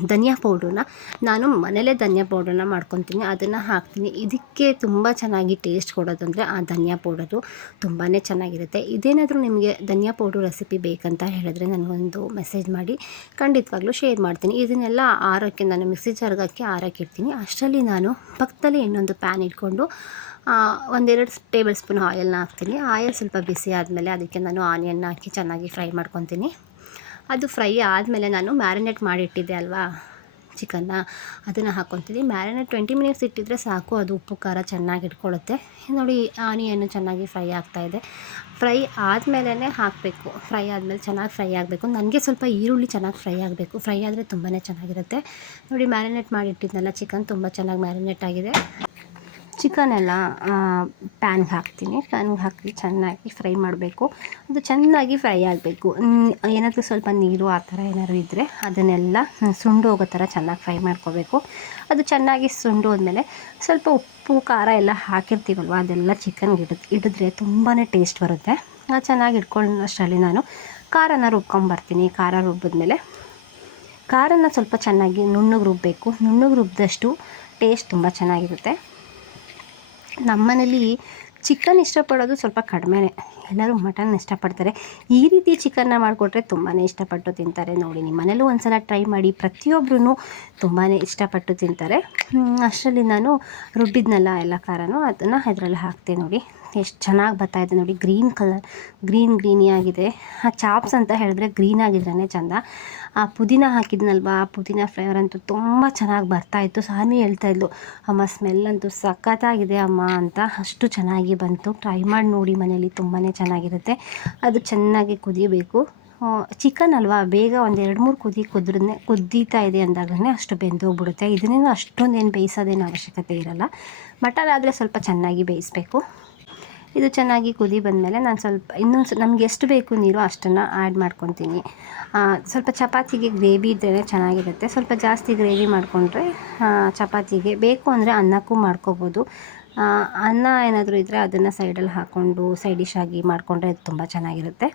ಧನಿಯಾ ಪೌಡ್ರನ್ನ. ನಾನು ಮನೇಲೇ ಧನಿಯಾ ಪೌಡ್ರನ್ನ ಮಾಡ್ಕೊತೀನಿ. ಅದನ್ನು ಹಾಕ್ತೀನಿ. ಇದಕ್ಕೆ ತುಂಬ ಚೆನ್ನಾಗಿ ಟೇಸ್ಟ್ ಕೊಡೋದಂದರೆ ಆ ಧನಿಯಾ ಪೌಡರು ತುಂಬಾ ಚೆನ್ನಾಗಿರುತ್ತೆ. ಇದೇನಾದರೂ ನಿಮಗೆ ಧನಿಯಾ ಪೌಡ್ರ್ ರೆಸಿಪಿ ಬೇಕಂತ ಹೇಳಿದ್ರೆ ನನಗೊಂದು ಮೆಸೇಜ್ ಮಾಡಿ, ಖಂಡಿತವಾಗ್ಲೂ ಶೇರ್ ಮಾಡ್ತೀನಿ. ಇದನ್ನೆಲ್ಲ ಆರೋಕ್ಕೆ ನಾನು ಮಿಕ್ಸಿ ಜಾರ್ಗೆ ಹಾಕಿ ಆರಕ್ಕೆ ಇಡ್ತೀನಿ. ಅಷ್ಟರಲ್ಲಿ ನಾನು ಪಕ್ಕದಲ್ಲಿ ಇನ್ನೊಂದು ಪ್ಯಾನ್ ಇಟ್ಕೊಂಡು ಒಂದೆರಡು ಟೇಬಲ್ ಸ್ಪೂನ್ ಆಯಿಲ್ನ ಹಾಕ್ತೀನಿ. ಆಯಿಲ್ ಸ್ವಲ್ಪ ಬಿಸಿ ಆದಮೇಲೆ ಅದಕ್ಕೆ ನಾನು ಆನಿಯನ್ ಹಾಕಿ ಚೆನ್ನಾಗಿ ಫ್ರೈ ಮಾಡ್ಕೊತೀನಿ. ಅದು ಫ್ರೈ ಆದಮೇಲೆ ನಾನು ಮ್ಯಾರಿನೇಟ್ ಮಾಡಿಟ್ಟಿದ್ದೆ ಅಲ್ವಾ? ಚಿಕನ್ನ ಅದನ್ನು ಹಾಕ್ಕೊತೀವಿ ಮ್ಯಾರಿನೇಟ್ ಟ್ವೆಂಟಿ ಮಿನಿಟ್ಸ್ ಇಟ್ಟಿದ್ರೆ ಸಾಕು. ಅದು ಉಪ್ಪು, ಖಾರ ಚೆನ್ನಾಗಿ ಇಟ್ಕೊಳ್ಳುತ್ತೆ. ನೋಡಿ ಆನಿಯನ್ನು ಚೆನ್ನಾಗಿ ಫ್ರೈ ಆಗ್ತಾ ಇದೆ. ಫ್ರೈ ಆದಮೇಲೆ ಹಾಕಬೇಕು. ಫ್ರೈ ಆದಮೇಲೆ ಚೆನ್ನಾಗಿ ಫ್ರೈ ಆಗಬೇಕು. ನನಗೆ ಸ್ವಲ್ಪ ಈರುಳ್ಳಿ ಚೆನ್ನಾಗಿ ಫ್ರೈ ಆಗಬೇಕು. ಫ್ರೈ ಆದರೆ ತುಂಬಾ ಚೆನ್ನಾಗಿರುತ್ತೆ. ನೋಡಿ ಮ್ಯಾರಿನೇಟ್ ಮಾಡಿಟ್ಟಿದ್ನಲ್ಲ ಚಿಕನ್, ತುಂಬ ಚೆನ್ನಾಗಿ ಮ್ಯಾರಿನೇಟ್ ಆಗಿದೆ. ಚಿಕನ್ ಎಲ್ಲ ಪ್ಯಾನ್ಗೆ ಹಾಕ್ತೀನಿ. ಪ್ಯಾನ್ಗೆ ಹಾಕಿ ಚೆನ್ನಾಗಿ ಫ್ರೈ ಮಾಡಬೇಕು. ಅದು ಚೆನ್ನಾಗಿ ಫ್ರೈ ಆಗಬೇಕು. ಏನಾದರೂ ಸ್ವಲ್ಪ ನೀರು ಆ ಥರ ಏನಾದ್ರು ಇದ್ದರೆ ಅದನ್ನೆಲ್ಲ ಸುಂಡು ಹೋಗೋ ಥರ ಚೆನ್ನಾಗಿ ಫ್ರೈ ಮಾಡ್ಕೋಬೇಕು. ಅದು ಚೆನ್ನಾಗಿ ಸುಂಡು ಹೋದ್ಮೇಲೆ ಸ್ವಲ್ಪ ಉಪ್ಪು, ಖಾರ ಎಲ್ಲ ಹಾಕಿರ್ತೀವಲ್ವ, ಅದೆಲ್ಲ ಚಿಕನ್ಗೆ ಇಡ ಇಡಿದ್ರೆ ತುಂಬಾ ಟೇಸ್ಟ್ ಬರುತ್ತೆ. ಚೆನ್ನಾಗಿ ಇಟ್ಕೊಳ್ಳೋಷ್ಟರಲ್ಲಿ ನಾನು. ಖಾರನ ರುಬ್ಕೊಂಬರ್ತೀನಿ. ಖಾರ ರುಬ್ಬಿದ್ಮೇಲೆ ಖಾರನ ಸ್ವಲ್ಪ ಚೆನ್ನಾಗಿ ನುಣ್ಣಗೆ ರುಬ್ಬಬೇಕು ನುಣ್ಣಗೆ ರುಬ್ಬಿದಷ್ಟು ಟೇಸ್ಟ್ ತುಂಬ ಚೆನ್ನಾಗಿರುತ್ತೆ. ನಮ್ಮನೇಲಿ ಚಿಕನ್ ಇಷ್ಟಪಡೋದು ಸ್ವಲ್ಪ ಕಡಿಮೆನೇ. ಎಲ್ಲರೂ ಮಟನ್ ಇಷ್ಟಪಡ್ತಾರೆ. ಈ ರೀತಿ ಚಿಕನ್ನ ಮಾಡಿಕೊಟ್ರೆ ತುಂಬಾ ಇಷ್ಟಪಟ್ಟು ತಿಂತಾರೆ. ನೋಡಿ ನಿಮ್ಮ ಮನೇಲೂ ಒಂದ್ಸಲ ಟ್ರೈ ಮಾಡಿ. ಪ್ರತಿಯೊಬ್ಬರೂ ತುಂಬಾ ಇಷ್ಟಪಟ್ಟು ತಿಂತಾರೆ. ಅಷ್ಟರಲ್ಲಿ ನಾನು ರುಬ್ಬಿದ್ನಲ್ಲ ಎಲ್ಲ ಖಾರನೂ, ಅದನ್ನು ಇದರಲ್ಲಿ ಹಾಕ್ತೆ ನೋಡಿ. ಎಷ್ಟು ಚೆನ್ನಾಗಿ ಬರ್ತಾ ಇದೆ ನೋಡಿ. ಗ್ರೀನ್ ಕಲರ್, ಗ್ರೀನ್ ಗ್ರೀನಿ ಆಗಿದೆ. ಆ ಚಾಪ್ಸ್ ಅಂತ ಹೇಳಿದ್ರೆ ಗ್ರೀನ್ ಆಗಿದ್ರೇ ಚೆಂದ. ಆ ಪುದೀನ ಹಾಕಿದ್ನಲ್ವಾ? ಆ ಪುದೀನ ಫ್ಲೇವರ್ ಅಂತೂ ತುಂಬ ಚೆನ್ನಾಗಿ ಬರ್ತಾಯಿತ್ತು ಹೇಳ್ತಾ ಹೇಳ್ತಾಯಿದ್ಲು ಅಮ್ಮ ಸ್ಮೆಲ್ ಅಂತೂ ಸಖತ್ತಾಗಿದೆ ಅಮ್ಮ ಅಂತ. ಅಷ್ಟು ಚೆನ್ನಾಗಿ ಬಂತು. ಟ್ರೈ ಮಾಡಿ ನೋಡಿ ಮನೇಲಿ ತುಂಬಾ ಚೆನ್ನಾಗಿರುತ್ತೆ. ಅದು ಚೆನ್ನಾಗಿ ಕುದಿಬೇಕು. ಚಿಕನ್ ಅಲ್ವಾ? ಬೇಗ ಒಂದು ಎರಡು ಮೂರು ಕುದಿ ಕುದ್ರೇ ಕುದ್ದೀತಾ ಇದೆ ಅಂದಾಗಲೇ ಅಷ್ಟು ಬೆಂದೋಗ್ಬಿಡುತ್ತೆ. ಇದನ್ನೇನು ಅಷ್ಟೊಂದೇನು ಬೇಯಿಸೋದೇನು ಅವಶ್ಯಕತೆ ಇರಲ್ಲ. ಮಟನ್ ಆದರೆ ಸ್ವಲ್ಪ ಚೆನ್ನಾಗಿ ಬೇಯಿಸಬೇಕು. ಇದು ಚೆನ್ನಾಗಿ ಕುದಿ ಬಂದಮೇಲೆ ನಾನು ಸ್ವಲ್ಪ, ಇನ್ನೊಂದು ನಮ್ಗೆ ಎಷ್ಟು ಬೇಕು ನೀರು ಅಷ್ಟನ್ನು ಆ್ಯಡ್ ಮಾಡ್ಕೊತೀನಿ. ಸ್ವಲ್ಪ ಚಪಾತಿಗೆ ಗ್ರೇವಿ ಇದ್ದರೆ ಚೆನ್ನಾಗಿರುತ್ತೆ. ಸ್ವಲ್ಪ ಜಾಸ್ತಿ ಗ್ರೇವಿ ಮಾಡಿಕೊಂಡ್ರೆ ಚಪಾತಿಗೆ ಬೇಕು ಅಂದರೆ ಅನ್ನಕ್ಕೂ ಮಾಡ್ಕೋಬೋದು. ಅನ್ನ ಏನಾದರೂ ಇದ್ದರೆ ಅದನ್ನು ಸೈಡಲ್ಲಿ ಹಾಕ್ಕೊಂಡು ಸೈಡ್ ಆಗಿ ಮಾಡಿಕೊಂಡ್ರೆ ತುಂಬ ಚೆನ್ನಾಗಿರುತ್ತೆ.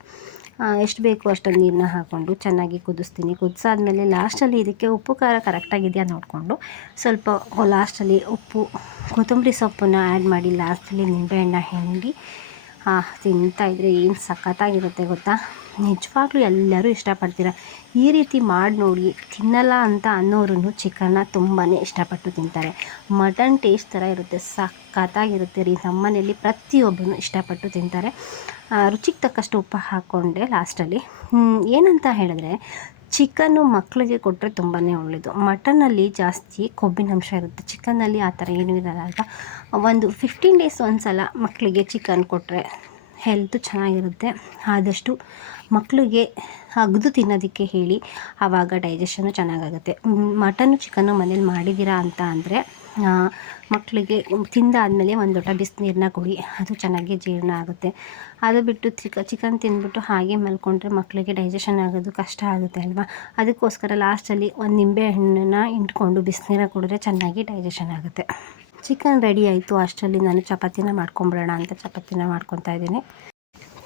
ಎಷ್ಟು ಬೇಕು ಅಷ್ಟೊಂದು ನೀರನ್ನ ಹಾಕ್ಕೊಂಡು ಚೆನ್ನಾಗಿ ಕುದಿಸ್ತೀನಿ. ಕುದಿಸಾದ್ಮೇಲೆ ಲಾಸ್ಟಲ್ಲಿ ಇದಕ್ಕೆ ಉಪ್ಪು, ಖಾರ ಕರೆಕ್ಟಾಗಿದೆಯಾ ನೋಡಿಕೊಂಡು ಸ್ವಲ್ಪ ಲಾಸ್ಟಲ್ಲಿ ಉಪ್ಪು, ಕೊತ್ತಂಬರಿ ಸೊಪ್ಪನ್ನು ಆ್ಯಡ್ ಮಾಡಿ ಲಾಸ್ಟಲ್ಲಿ ನಿಂಬೆಹಣ್ಣ ಹಿಂಡಿ ತಿಂತಾಯಿದ್ರೆ ಏನು ಸಖತ್ತಾಗಿರುತ್ತೆ ಗೊತ್ತಾ? ನಿಜವಾಗ್ಲೂ ಎಲ್ಲರೂ ಇಷ್ಟಪಡ್ತೀರ. ಈ ರೀತಿ ಮಾಡಿ ನೋಡಿ ತಿನ್ನಲ್ಲ ಅಂತ ಅನ್ನೋರು ಚಿಕನ್ನ ತುಂಬಾ ಇಷ್ಟಪಟ್ಟು ತಿಂತಾರೆ. ಮಟನ್ ಟೇಸ್ಟ್ ಥರ ಇರುತ್ತೆ, ಸಖತ್ತಾಗಿರುತ್ತೆ ರೀ. ನಮ್ಮನೇಲಿ ಪ್ರತಿಯೊಬ್ಬರೂ ಇಷ್ಟಪಟ್ಟು ತಿಂತಾರೆ. ರುಚಿಗೆ ತಕ್ಕಷ್ಟು ಉಪ್ಪು ಹಾಕ್ಕೊಂಡೆ ಲಾಸ್ಟಲ್ಲಿ. ಏನಂತ ಹೇಳಿದ್ರೆ, ಚಿಕನ್ನು ಮಕ್ಕಳಿಗೆ ಕೊಟ್ಟರೆ ತುಂಬಾ ಒಳ್ಳೆಯದು ಮಟನಲ್ಲಿ ಜಾಸ್ತಿ ಕೊಬ್ಬಿನಂಶ ಇರುತ್ತೆ. ಚಿಕನ್ನಲ್ಲಿ ಆ ಥರ ಏನೂ ಇರಲ್ಲ. ಅಲ್ವಾ ಒಂದು ಫಿಫ್ಟೀನ್ ಡೇಸ್ ಒಂದು ಸಲ ಮಕ್ಕಳಿಗೆ ಚಿಕನ್ ಕೊಟ್ಟರೆ ಹೆಲ್ತ್ ಚೆನ್ನಾಗಿರುತ್ತೆ. ಆದಷ್ಟು ಮಕ್ಕಳಿಗೆ ಅಗ್ದು ತಿನ್ನೋದಕ್ಕೆ ಹೇಳಿ ಆವಾಗ ಡೈಜೆಷನು ಚೆನ್ನಾಗಾಗುತ್ತೆ. ಮಟನ್ನು ಚಿಕನ್ನು ಮನೇಲಿ ಮಾಡಿದ್ದೀರಾ ಅಂತ ಅಂದರೆ ಮಕ್ಕಳಿಗೆ ತಿಂದಾದಮೇಲೆ ಒಂದು ಲೋಟ ಬಿಸಿನೀರನ್ನ ಕೊಡಿ, ಅದು ಚೆನ್ನಾಗಿ ಜೀರ್ಣ ಆಗುತ್ತೆ. ಅದು ಬಿಟ್ಟು ಚಿಕ, ಚಿಕನ್ ತಿಂದ್ಬಿಟ್ಟು ಹಾಗೆ ಮಲ್ಕೊಂಡ್ರೆ ಮಕ್ಕಳಿಗೆ ಡೈಜೆಷನ್ ಆಗೋದು ಕಷ್ಟ ಆಗುತ್ತೆ ಅಲ್ವಾ? ಅದಕ್ಕೋಸ್ಕರ ಲಾಸ್ಟಲ್ಲಿ ಒಂದು ನಿಂಬೆ ಹಣ್ಣನ್ನು ಇಟ್ಕೊಂಡು ಬಿಸಿನೀರ ಕುಡಿದ್ರೆ ಚೆನ್ನಾಗಿ ಡೈಜೆಷನ್ ಆಗುತ್ತೆ. ಚಿಕನ್ ರೆಡಿ ಆಯಿತು, ಅಷ್ಟರಲ್ಲಿ ನಾನು ಚಪಾತಿನ ಮಾಡ್ಕೊಂಬಿಡೋಣ ಅಂತ ಚಪಾತಿನ ಮಾಡ್ಕೊತಾ ಇದ್ದೀನಿ.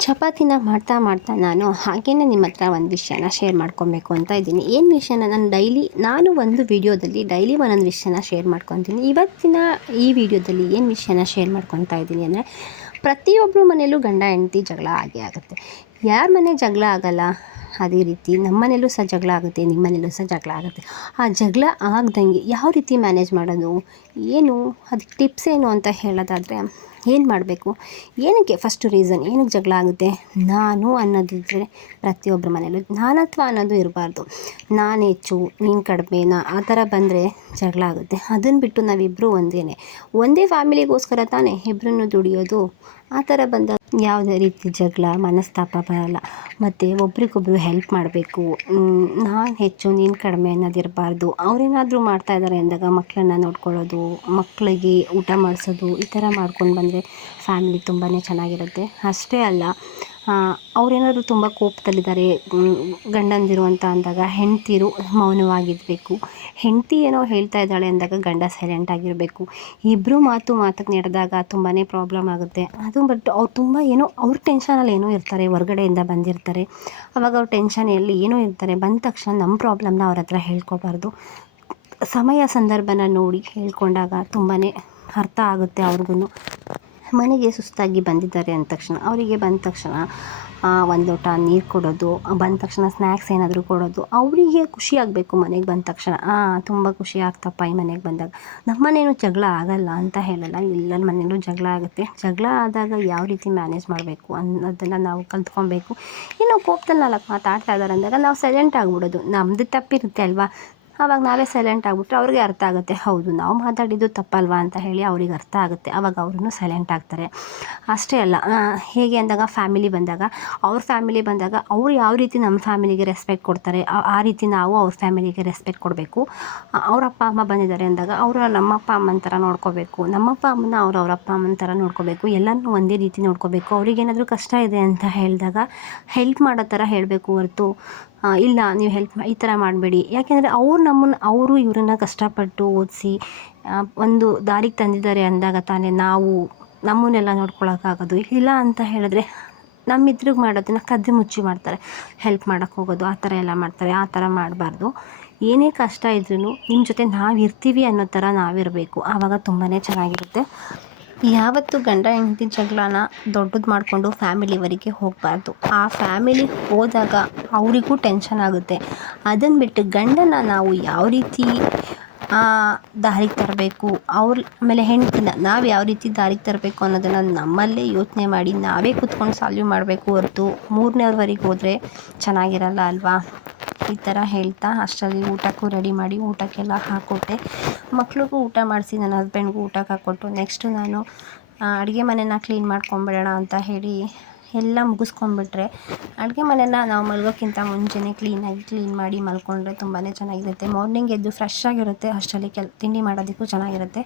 ಚಪಾತಿನ ಮಾಡ್ತಾ ಮಾಡ್ತಾ ನಾನು ಹಾಗೇನೆ ನಿಮ್ಮ ಹತ್ರ ಒಂದು ವಿಷಯನ ಶೇರ್ ಮಾಡ್ಕೊಬೇಕು ಅಂತ ಇದ್ದೀನಿ. ಏನು ವಿಷಯನ? ನಾನು ಡೈಲಿ ನಾನು ಒಂದು ವಿಡಿಯೋದಲ್ಲಿ ಡೈಲಿ ಒಂದೊಂದು ವಿಷಯನ ಶೇರ್ ಮಾಡ್ಕೊತೀನಿ. ಇವತ್ತಿನ ಈ ವಿಡಿಯೋದಲ್ಲಿ ಏನು ವಿಷಯನ ಶೇರ್ ಮಾಡ್ಕೊತಾ ಇದ್ದೀನಿ ಅಂದರೆ ಪ್ರತಿಯೊಬ್ಬರು ಮನೆಯಲ್ಲೂ ಗಂಡ, ಹೆಂಡತಿ ಜಗಳ ಆಗೇ ಆಗುತ್ತೆ. ಯಾರ ಮನೆ ಜಗಳ ಆಗಲ್ಲ, ಅದೇ ರೀತಿ ನಮ್ಮ ಮನೇಲೂ ಸಹ ಜಗಳ ಆಗುತ್ತೆ ನಿಮ್ಮ ಮನೇಲೂ ಸಹ ಜಗಳ ಆಗುತ್ತೆ. ಆ ಜಗಳ ಆಗ್ದಂಗೆ ಯಾವ ರೀತಿ ಮ್ಯಾನೇಜ್ ಮಾಡೋದು? ಏನು, ಅದಕ್ಕೆ ಟಿಪ್ಸ್ ಏನು ಅಂತ ಹೇಳೋದಾದರೆ ಏನು ಮಾಡಬೇಕು? ಏನಕ್ಕೆ ಫಸ್ಟು ರೀಸನ್ ಏನಕ್ಕೆ ಜಗಳ ಆಗುತ್ತೆ? ನಾನು ಅನ್ನೋದಿದ್ದರೆ ಪ್ರತಿಯೊಬ್ಬರ ಮನೇಲೂ ನಾನತ್ವ ಅನ್ನೋದು ಇರಬಾರ್ದು. ನಾನು ಹೆಚ್ಚು, ನೀನು ಕಡಿಮೆನಾ? ಆ ಥರ ಬಂದರೆ ಜಗಳ ಆಗುತ್ತೆ. ಅದನ್ನು ಬಿಟ್ಟು ನಾವಿಬ್ಬರು ಒಂದೇ ಒಂದೇ ಫ್ಯಾಮಿಲಿಗೋಸ್ಕರ ತಾನೇ ಇಬ್ಬರನ್ನು ದುಡಿಯೋದು ಆ ಥರ ಬಂದಾಗ ಯಾವುದೇ ರೀತಿ ಜಗಳ, ಮನಸ್ತಾಪ ಬರಲ್ಲ. ಮತ್ತು ಒಬ್ರಿಗೊಬ್ರು ಹೆಲ್ಪ್ ಮಾಡಬೇಕು. ನಾನು ಹೆಚ್ಚು, ನೀನು ಕಡಿಮೆ ಅನ್ನೋದಿರಬಾರ್ದು. ಅವರೇನಾದರೂ ಮಾಡ್ತಾ ಇದ್ದಾರೆ ಅಂದಾಗ ಮಕ್ಕಳನ್ನ ನೋಡ್ಕೊಳ್ಳೋದು ಮಕ್ಕಳಿಗೆ ಊಟ ಮಾಡಿಸೋದು, ಈ ಥರ ಮಾಡ್ಕೊಂಡು ಬಂದರೆ ಫ್ಯಾಮಿಲಿ ತುಂಬಾ ಚೆನ್ನಾಗಿರುತ್ತೆ. ಅಷ್ಟೇ ಅಲ್ಲ ಅವರೇನಾದ್ರು ತುಂಬ ಕೋಪದಲ್ಲಿದ್ದಾರೆ ಗಂಡಂದಿರು ಅಂತ ಅಂದಾಗ ಹೆಂಡ್ತಿರು ಮೌನವಾಗಿರಬೇಕು. ಹೆಂಡತಿ ಏನೋ ಹೇಳ್ತಾ ಇದ್ದಾಳೆ ಅಂದಾಗ ಗಂಡ ಸೈಲೆಂಟ್ ಆಗಿರಬೇಕು. ಇಬ್ಬರು ಮಾತು ಮಾತಿಗೆ ನಡೆದಾಗ ತುಂಬಾ ಪ್ರಾಬ್ಲಮ್ ಆಗುತ್ತೆ. ಅದು ಬಟ್ ಅವ್ರು ತುಂಬ ಏನೋ, ಅವ್ರ ಟೆನ್ಷನಲ್ಲಿ ಏನೋ ಇರ್ತಾರೆ, ಹೊರ್ಗಡೆಯಿಂದ ಬಂದಿರ್ತಾರೆ. ಅವಾಗ ಅವ್ರ ಟೆನ್ಷನಲ್ಲಿ ಏನೋ ಇರ್ತಾರೆ, ಬಂದ ತಕ್ಷಣ ನಮ್ಮ ಪ್ರಾಬ್ಲಮ್ನ ಅವ್ರ ಹತ್ರ ಹೇಳ್ಕೊಬಾರ್ದು. ಸಮಯ ಸಂದರ್ಭನ ನೋಡಿ ಹೇಳ್ಕೊಂಡಾಗ ತುಂಬಾ ಅರ್ಥ ಆಗುತ್ತೆ ಅವ್ರಿಗೂ ಮನೆಗೆ ಸುಸ್ತಾಗಿ ಬಂದಿದ್ದಾರೆ ಅಂದ ತಕ್ಷಣ, ಅವರಿಗೆ ಬಂದ ತಕ್ಷಣ ಒಂದು ಲೋಟ ನೀರು ಕೊಡೋದು, ಬಂದ ತಕ್ಷಣ ಸ್ನ್ಯಾಕ್ಸ್ ಏನಾದರೂ ಕೊಡೋದು, ಅವರಿಗೆ ಖುಷಿ ಆಗಬೇಕು ಮನೆಗೆ ಬಂದ ತಕ್ಷಣ. ತುಂಬ ಖುಷಿ ಆಗ್ತಪ್ಪ ಈ ಮನೆಗೆ ಬಂದಾಗ. ನಮ್ಮ ಮನೇನು ಜಗಳ ಆಗಲ್ಲ ಅಂತ ಹೇಳಲ್ಲ ಎಲ್ಲರ ಮನೇಲೂ ಜಗಳ ಆಗುತ್ತೆ. ಜಗಳ ಆದಾಗ ಯಾವ ರೀತಿ ಮ್ಯಾನೇಜ್ ಮಾಡಬೇಕು ಅನ್ನೋದನ್ನು ನಾವು ಕಲ್ತ್ಕೊಬೇಕು. ಇನ್ನು ಕೋಪದಲ್ಲಿ ನಾಲ್ಕು ಮಾತಾಡ್ತಾ ಇದ್ದಾರೆ ಅಂದಾಗ ನಾವು ಸೈಲೆಂಟ್ ಆಗಿಬಿಡೋದು. ನಮ್ಮದು ತಪ್ಪಿರುತ್ತೆ ಅಲ್ವಾ? ಆವಾಗ ನಾವೇ ಸೈಲೆಂಟ್ ಆಗಿಬಿಟ್ರೆ ಅವ್ರಿಗೆ ಅರ್ಥ ಆಗುತ್ತೆ, ಹೌದು ನಾವು ಮಾತಾಡಿದ್ದು ತಪ್ಪಲ್ವಾ ಅಂತ ಹೇಳಿ ಅವ್ರಿಗೆ ಅರ್ಥ ಆಗುತ್ತೆ ಆವಾಗ ಅವ್ರೂ ಸೈಲೆಂಟ್ ಆಗ್ತಾರೆ. ಅಷ್ಟೇ ಅಲ್ಲ ಹೇಗೆ ಅಂದಾಗ ಫ್ಯಾಮಿಲಿ ಬಂದಾಗ, ಅವ್ರ ಫ್ಯಾಮಿಲಿ ಬಂದಾಗ ಅವ್ರು ಯಾವ ರೀತಿ ನಮ್ಮ ಫ್ಯಾಮಿಲಿಗೆ ರೆಸ್ಪೆಕ್ಟ್ ಕೊಡ್ತಾರೆ, ಆ- ರೀತಿ ನಾವು ಅವ್ರ ಫ್ಯಾಮಿಲಿಗೆ ರೆಸ್ಪೆಕ್ಟ್ ಕೊಡಬೇಕು. ಅವ್ರ ಅಪ್ಪ, ಅಮ್ಮ ಬಂದಿದ್ದಾರೆ ಅಂದಾಗ ಅವರ ನಮ್ಮ ಅಪ್ಪ, ಅಮ್ಮನ ಥರ ನೋಡ್ಕೋಬೇಕು ನಮ್ಮಪ್ಪ ಅಮ್ಮನ ಅವ್ರು, ಅವ್ರ ಅಪ್ಪ, ಅಮ್ಮನ ಥರ ನೋಡ್ಕೋಬೇಕು ಎಲ್ಲನೂ ಒಂದೇ ರೀತಿ ನೋಡ್ಕೋಬೇಕು, ಅವ್ರಿಗೇನಾದರೂ ಕಷ್ಟ ಇದೆ ಅಂತ ಹೇಳಿದಾಗ ಹೆಲ್ಪ್ ಮಾಡೋ ಥರ ಹೇಳಬೇಕು ಹೊರತು. ಇಲ್ಲ, ನೀವು ಹೆಲ್ಪ್ ಈ ಥರ ಮಾಡಬೇಡಿ. ಯಾಕೆಂದರೆ ಅವ್ರು ನಮ್ಮನ್ನು ಅವರು ಇವರನ್ನ ಕಷ್ಟಪಟ್ಟು ಓದಿಸಿ ಒಂದು ದಾರಿಗೆ ತಂದಿದ್ದಾರೆ ಅಂದಾಗ ತಾನೇ ನಾವು ನಮ್ಮನ್ನೆಲ್ಲ ನೋಡ್ಕೊಳಕ್ಕಾಗೋದು ಇಲ್ಲ ಅಂತ ಹೇಳಿದ್ರೆ ನಮ್ಮ ಇದ್ರಿಗೆ ಮಾಡೋದನ್ನು ಕದ್ದು ಮುಚ್ಚಿ ಮಾಡ್ತಾರೆ. ಹೆಲ್ಪ್ ಮಾಡೋಕ್ಕೆ ಹೋಗೋದು, ಆ ಥರ ಎಲ್ಲ ಮಾಡ್ತಾರೆ, ಆ ಥರ ಮಾಡಬಾರ್ದು. ಏನೇ ಕಷ್ಟ ಇದ್ರೂ ನಿಮ್ಮ ಜೊತೆ ನಾವು ಇರ್ತೀವಿ ಅನ್ನೋ ಥರ ನಾವಿರಬೇಕು. ಆವಾಗ ತುಂಬಾ ಚೆನ್ನಾಗಿರುತ್ತೆ. ಯಾವತ್ತು ಗಂಡ ಹೆಂಡತಿ ಜಗಳನ ದೊಡ್ಡದು ಮಾಡಿಕೊಂಡು ಫ್ಯಾಮಿಲಿವರೆಗೆ ಹೋಗಬಾರ್ದು. ಆ ಫ್ಯಾಮಿಲಿ ಹೋದಾಗ ಅವರಿಗೂ ಟೆನ್ಷನ್ ಆಗುತ್ತೆ. ಅದನ್ನು ಬಿಟ್ಟು ಗಂಡನ ನಾವು ಯಾವ ರೀತಿ ದಾರಿಗೆ ತರಬೇಕು. ಅವ್ರ ಆಮೇಲೆ ಹೆಂಡತಿನ ನಾವು ಯಾವ ರೀತಿ ದಾರಿಗೆ ತರಬೇಕು ಅನ್ನೋದನ್ನು ನಮ್ಮಲ್ಲೇ ಯೋಚನೆ ಮಾಡಿ ನಾವೇ ಕೂತ್ಕೊಂಡು ಸಾಲ್ವ್ ಮಾಡಬೇಕು ಹೊರತು ಮೂರನೇವ್ರವರೆಗೆ ಹೋದರೆ ಚೆನ್ನಾಗಿರಲ್ಲ ಅಲ್ವಾ? ಈ ಥರ ಹೇಳ್ತಾ ಅಷ್ಟರಲ್ಲಿ ಊಟಕ್ಕೂ ರೆಡಿ ಮಾಡಿ ಊಟಕ್ಕೆಲ್ಲ ಹಾಕ್ಕೊಟ್ಟೆ ಮಕ್ಳಿಗೂ ಊಟ ಮಾಡಿಸಿ, ನನ್ನ ಹಸ್ಬೆಂಡ್ಗೂ ಊಟಕ್ಕೆ ಹಾಕ್ಕೊಟ್ಟು ನೆಕ್ಸ್ಟು ನಾನು ಅಡುಗೆ ಮನೆನ ಕ್ಲೀನ್ ಮಾಡ್ಕೊಂಬಿಡೋಣ ಅಂತ ಹೇಳಿ ಎಲ್ಲ ಮುಗಿಸ್ಕೊಂಡ್ಬಿಟ್ರೆ ಅಡುಗೆ ಮನೆನ ನಾವು ಮಲ್ಗೋಕ್ಕಿಂತ ಮುಂಚೆನೇ ಕ್ಲೀನಾಗಿ ಕ್ಲೀನ್ ಮಾಡಿ ಮಲ್ಕೊಂಡ್ರೆ ತುಂಬಾ ಚೆನ್ನಾಗಿರುತ್ತೆ. ಮಾರ್ನಿಂಗ್ ಎದ್ದು ಫ್ರೆಶ್ ಆಗಿರುತ್ತೆ, ಅಷ್ಟರಲ್ಲಿ ಕೆಲ, ತಿಂಡಿ ಮಾಡೋದಕ್ಕೂ ಚೆನ್ನಾಗಿರುತ್ತೆ.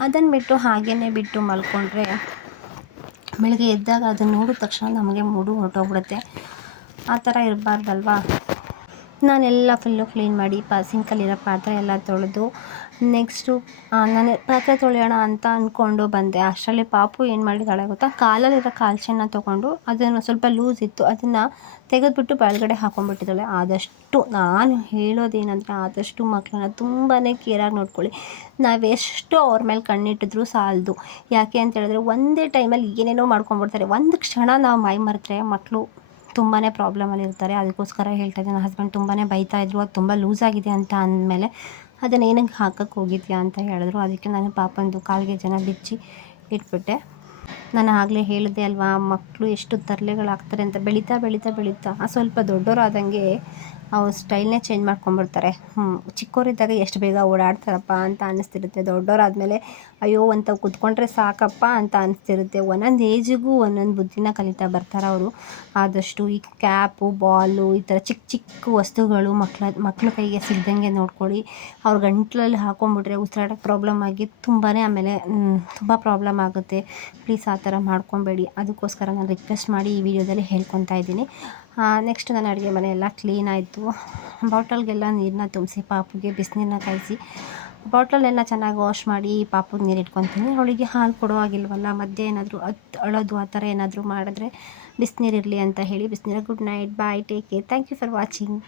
ಅದನ್ನು ಬಿಟ್ಟು ಹಾಗೇ ಬಿಟ್ಟು ಮಲ್ಕೊಂಡ್ರೆ ಬೆಳಗ್ಗೆ ಎದ್ದಾಗ ಅದನ್ನು ನೋಡಿದ ತಕ್ಷಣ ನಮಗೆ ಮೂಡು ಹೊರಟೋಗ್ಬಿಡುತ್ತೆ. ಆ ಥರ ಇರಬಾರ್ದಲ್ವಾ? ನಾನೆಲ್ಲ ಫುಲ್ಲು ಕ್ಲೀನ್ ಮಾಡಿ, ಪಾ ಸಿಂಕಲ್ಲಿರೋ ಪಾತ್ರೆ ಎಲ್ಲ ತೊಳೆದು ನೆಕ್ಸ್ಟು ನಾನು ಪಾತ್ರೆ ತೊಳೆಯೋಣ ಅಂತ ಅಂದ್ಕೊಂಡು ಬಂದೆ. ಅಷ್ಟರಲ್ಲಿ ಪಾಪು ಏನು ಮಾಡಿದ್ದಾಳೆ ಗೊತ್ತಾ? ಕಾಲಲ್ಲಿರೋ ಕಾಲ್ಚೆನ್ನ ತೊಗೊಂಡು ಅದನ್ನು ಸ್ವಲ್ಪ ಲೂಸ್ ಇತ್ತು. ಅದನ್ನು ತೆಗೆದುಬಿಟ್ಟು ಬಳಗಡೆ ಹಾಕೊಂಡ್ಬಿಟ್ಟಿದ್ದಾಳೆ. ಆದಷ್ಟು, ನಾನು ಹೇಳೋದೇನೆಂದರೆ ಆದಷ್ಟು ಮಕ್ಕಳನ್ನ ತುಂಬಾ ಕೇರಾಗಿ ನೋಡ್ಕೊಳ್ಳಿ. ನಾವೆಷ್ಟು ಅವ್ರ ಮೇಲೆ ಕಣ್ಣಿಟ್ಟಿದ್ರು ಸಾಲದು. ಯಾಕೆ ಅಂತ ಹೇಳಿದ್ರೆ ಒಂದೇ ಟೈಮಲ್ಲಿ ಏನೇನೋ ಮಾಡ್ಕೊಂಡ್ಬಿಡ್ತಾರೆ. ಒಂದು ಕ್ಷಣ ನಾವು ಮೈ ಮರೆತರೆ ಮಕ್ಕಳು ತುಂಬಾ ಪ್ರಾಬ್ಲಮಲ್ಲಿ ಇರ್ತಾರೆ. ಅದಕ್ಕೋಸ್ಕರ ಹೇಳ್ತಾ ಇದ್ದೆ, ನನ್ನ ಹಸ್ಬೆಂಡ್ ತುಂಬಾ ಬೈತಾ ಇದ್ರು, ಅದು ತುಂಬ ಲೂಸ್ ಆಗಿದೆ ಅಂತ ಅಂದಮೇಲೆ ಅದನ್ನು ಏನಕ್ಕೆ ಹಾಕಕ್ಕೆ ಹೋಗಿದ್ಯಾ ಅಂತ ಹೇಳಿದ್ರು. ಅದಕ್ಕೆ ನಾನು ಪಾಪಂದು ಕಾಲಿಗೆ ಜನ ಬಿಚ್ಚಿ ಇಟ್ಬಿಟ್ಟೆ. ನಾನು ಆಗಲೇ ಹೇಳಿದೆ ಅಲ್ವಾ ಮಕ್ಕಳು ಎಷ್ಟು ತರಲೆಗಳಾಗ್ತಾರೆ ಅಂತ. ಬೆಳೀತಾ ಬೆಳೀತಾ ಬೆಳೀತಾ ಸ್ವಲ್ಪ ದೊಡ್ಡವರಾದಂಗೆ ಅವ್ರ ಸ್ಟೈಲ್ನೇ ಚೇಂಜ್ ಮಾಡ್ಕೊಂಡ್ಬಿಡ್ತಾರೆ. ಹ್ಞೂ ಚಿಕ್ಕವರಿದ್ದಾಗ ಎಷ್ಟು ಬೇಗ ಓಡಾಡ್ತಾರಪ್ಪ ಅಂತ ಅನ್ನಿಸ್ತಿರುತ್ತೆ ದೊಡ್ಡವರಾದ್ಮೇಲೆ ಅಯ್ಯೋ, ಅಂತ ಕೂತ್ಕೊಂಡ್ರೆ ಸಾಕಪ್ಪ ಅಂತ ಅನ್ನಿಸ್ತಿರುತ್ತೆ ಒಂದೊಂದು ಏಜಿಗೂ ಒಂದೊಂದು ಬುದ್ಧಿನ ಕಲಿತಾ ಬರ್ತಾರೆ ಅವರು. ಆದಷ್ಟು ಈ ಕ್ಯಾಪು ಬಾಲು ಈ ಥರ ಚಿಕ್ಕ ಚಿಕ್ಕ ವಸ್ತುಗಳು ಮಕ್ಳ ಮಕ್ಳ ಕೈಗೆ ಸಿಗ್ದಂಗೆ ನೋಡ್ಕೊಳ್ಳಿ. ಅವ್ರ ಗಂಟ್ಲಲ್ಲಿ ಹಾಕೊಂಡ್ಬಿಟ್ರೆ ಉಸಿರಾಡೋಕ್ಕೆ ಪ್ರಾಬ್ಲಮ್ ಆಗಿ ತುಂಬಾ ಆಮೇಲೆ ತುಂಬ ಪ್ರಾಬ್ಲಮ್ ಆಗುತ್ತೆ. ಪ್ಲೀಸ್ ಆ ಥರ ಮಾಡ್ಕೊಬೇಡಿ. ಅದಕ್ಕೋಸ್ಕರ ನಾನು ರಿಕ್ವೆಸ್ಟ್ ಮಾಡಿ ಈ ವಿಡಿಯೋದಲ್ಲಿ ಹೇಳ್ಕೊತಾ ಇದ್ದೀನಿ. ನೆಕ್ಸ್ಟ್ ನನ್ನ ಅಡುಗೆ ಮನೆ ಎಲ್ಲ ಕ್ಲೀನ್ ಆಯಿತು. ಬಾಟಲ್ಗೆಲ್ಲ ನೀರನ್ನ ತುಂಬಿಸಿ, ಪಾಪುಗೆ ಬಿಸಿನೀರನ್ನ ಕಾಯಿಸಿ ಬಾಟಲೆಲ್ಲ ಚೆನ್ನಾಗಿ ವಾಶ್ ಮಾಡಿ ಪಾಪುಗೆ ನೀರು ಇಟ್ಕೊತೀನಿ. ಅವಳಿಗೆ ಹಾಲು ಕೊಡೋ ಆಗಿಲ್ವಲ್ಲ ಮಧ್ಯೆ ಏನಾದರೂ ಅದು ಅಳೋದು ಆ ಥರ ಏನಾದರೂ ಮಾಡಿದ್ರೆ ಬಿಸಿನೀರಿರಲಿ ಅಂತ ಹೇಳಿ ಬಿಸಿನೀರು good night bye take care thank you for watching